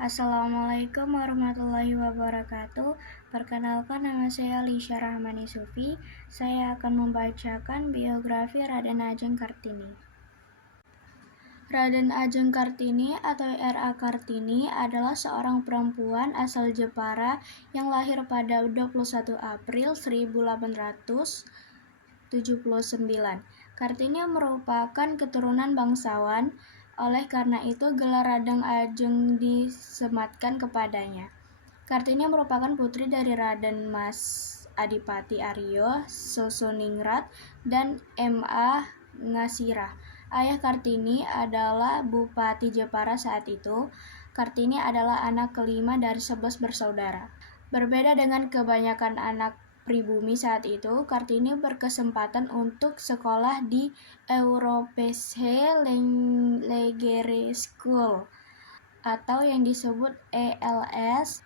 Assalamualaikum warahmatullahi wabarakatuh. Perkenalkan, nama saya Lisha Rahmani Sufi. Saya akan membacakan biografi Raden Ajeng Kartini. Raden Ajeng Kartini atau R.A. Kartini adalah seorang perempuan asal Jepara yang lahir pada 21 April 1879. Kartini merupakan keturunan bangsawan, oleh karena itu gelar Raden Ajeng disematkan kepadanya. Kartini merupakan putri dari Raden Mas Adipati Aryo Sosoningrat dan M.A. Ngasirah. Ayah Kartini adalah Bupati Jepara saat itu. Kartini adalah anak kelima dari 11 bersaudara. Berbeda dengan kebanyakan anak pribumi saat itu, Kartini berkesempatan untuk sekolah di Europese Legere School atau yang disebut ELS.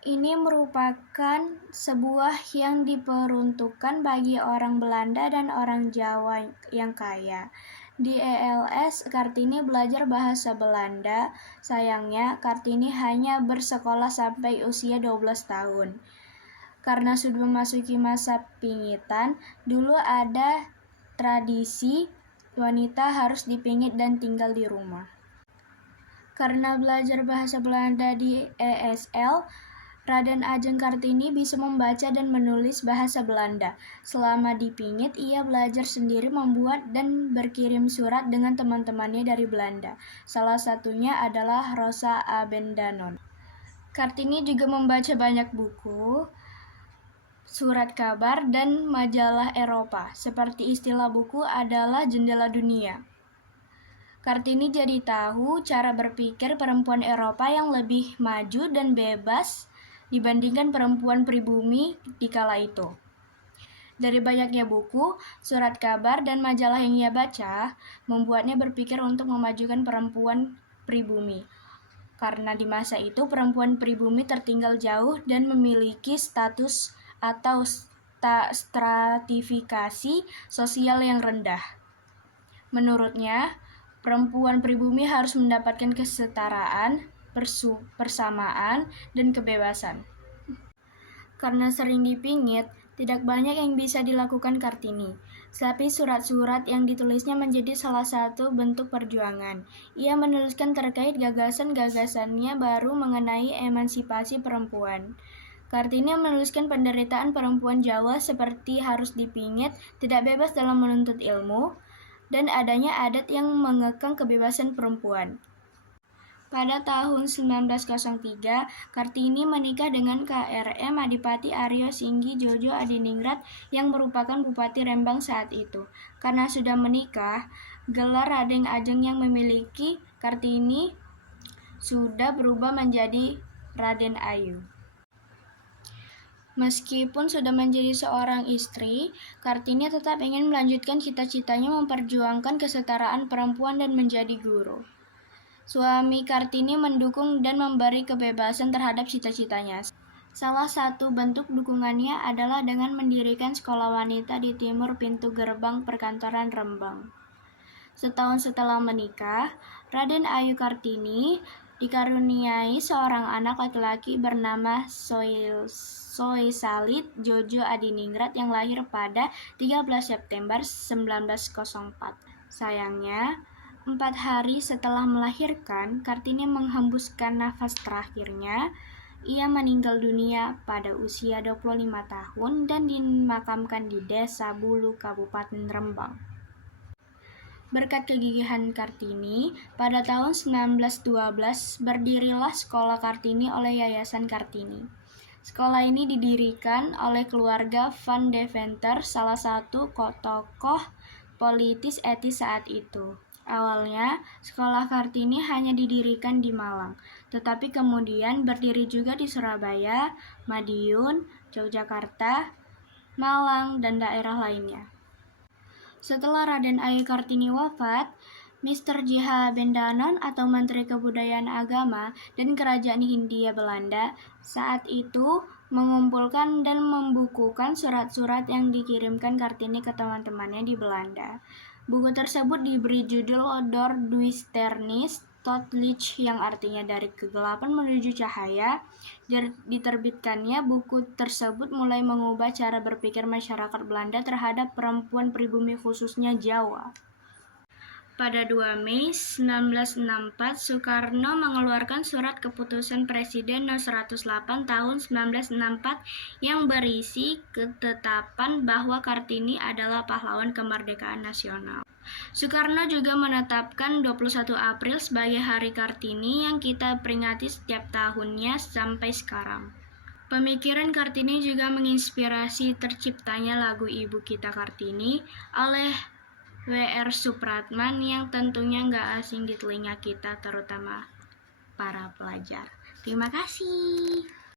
Ini merupakan sebuah yang diperuntukkan bagi orang Belanda dan orang Jawa yang kaya. Di ELS, Kartini belajar bahasa Belanda. Sayangnya, Kartini hanya bersekolah sampai usia 12 tahun. Karena sudah memasuki masa pingitan, dulu ada tradisi wanita harus dipingit dan tinggal di rumah. Karena belajar bahasa Belanda di ESL, Raden Ajeng Kartini bisa membaca dan menulis bahasa Belanda. Selama dipingit, ia belajar sendiri membuat dan berkirim surat dengan teman-temannya dari Belanda. Salah satunya adalah Rosa Abendanon. Kartini juga membaca banyak buku, surat kabar, dan majalah Eropa. Seperti istilah buku adalah jendela dunia. Kartini jadi tahu cara berpikir perempuan Eropa yang lebih maju dan bebas dibandingkan perempuan pribumi di kala itu. Dari banyaknya buku, surat kabar, dan majalah yang ia baca, membuatnya berpikir untuk memajukan perempuan pribumi. Karena di masa itu perempuan pribumi tertinggal jauh dan memiliki status atau stratifikasi sosial yang rendah. Menurutnya, perempuan pribumi harus mendapatkan kesetaraan, persamaan, dan kebebasan. Karena sering dipingit, tidak banyak yang bisa dilakukan Kartini. Tapi surat-surat yang ditulisnya menjadi salah satu bentuk perjuangan. Ia menuliskan terkait gagasan-gagasannya baru mengenai emansipasi perempuan. Kartini menuliskan penderitaan perempuan Jawa seperti harus dipingit, tidak bebas dalam menuntut ilmu, dan adanya adat yang mengekang kebebasan perempuan. Pada tahun 1903, Kartini menikah dengan KRM Adipati Aryo Singgi Jojo Adiningrat yang merupakan Bupati Rembang saat itu. Karena sudah menikah, gelar Raden Ajeng yang memiliki Kartini sudah berubah menjadi Raden Ayu. Meskipun sudah menjadi seorang istri, Kartini tetap ingin melanjutkan cita-citanya memperjuangkan kesetaraan perempuan dan menjadi guru. Suami Kartini mendukung dan memberi kebebasan terhadap cita-citanya. Salah satu bentuk dukungannya adalah dengan mendirikan sekolah wanita di timur pintu gerbang perkantoran Rembang. Setahun setelah menikah, Raden Ayu Kartini dikaruniai seorang anak laki-laki bernama Soesalit Jojo Adiningrat yang lahir pada 13 September 1904. Sayangnya, 4 hari setelah melahirkan, Kartini menghembuskan nafas terakhirnya. Ia meninggal dunia pada usia 25 tahun dan dimakamkan di Desa Bulu, Kabupaten Rembang. Berkat kegigihan Kartini, pada tahun 1912 berdirilah Sekolah Kartini oleh Yayasan Kartini. Sekolah ini didirikan oleh keluarga Van Deventer, salah satu tokoh politis etis saat itu. Awalnya, Sekolah Kartini hanya didirikan di Malang, tetapi kemudian berdiri juga di Surabaya, Madiun, Yogyakarta, Malang, dan daerah lainnya. Setelah Raden Ayu Kartini wafat, Mr. J.H. Bendanon atau Menteri Kebudayaan Agama dan Kerajaan Hindia Belanda saat itu mengumpulkan dan membukukan surat-surat yang dikirimkan Kartini ke teman-temannya di Belanda. Buku tersebut diberi judul Door Duisternis Totlich yang artinya dari kegelapan menuju cahaya. Diterbitkannya buku tersebut mulai mengubah cara berpikir masyarakat Belanda terhadap perempuan pribumi khususnya Jawa. Pada 2 Mei 1964, Soekarno mengeluarkan Surat Keputusan Presiden No. 108 tahun 1964 yang berisi ketetapan bahwa Kartini adalah pahlawan kemerdekaan nasional. Soekarno juga menetapkan 21 April sebagai Hari Kartini yang kita peringati setiap tahunnya sampai sekarang. Pemikiran Kartini juga menginspirasi terciptanya lagu Ibu Kita Kartini oleh W.R. Supratman yang tentunya nggak asing di telinga kita, terutama para pelajar. Terima kasih.